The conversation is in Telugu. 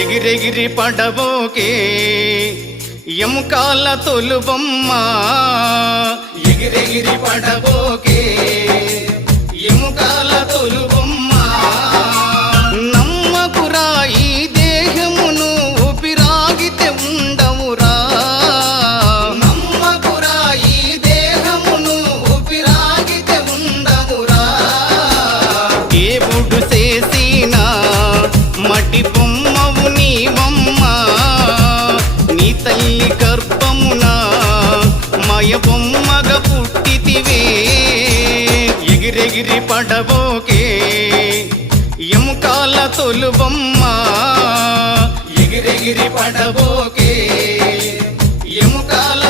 ఎగిరెగిరి పడబోకే ఎముకాల తొలుబొమ్మ ఎగిరెగిరి పడబోకే ఎముకాల తొలుబొమ్మ నమ్మకురా ఈ దేహమును ఊపిరాగితే ఉండవురా నమ్మకురా ఈ దేహమును ఊపిరాగితే ఉండవురా దేవుడు చేసిన మటి బొమ్మవు నీవమ్మ నీ తల్లి గర్భమున మయ బొమ్మగా పుట్టితివే ఎగిరెగిరి పడబోకే ఎముకాల తొలుబొమ్మ ఎగిరెగిరి పడబోకే ఎముకాల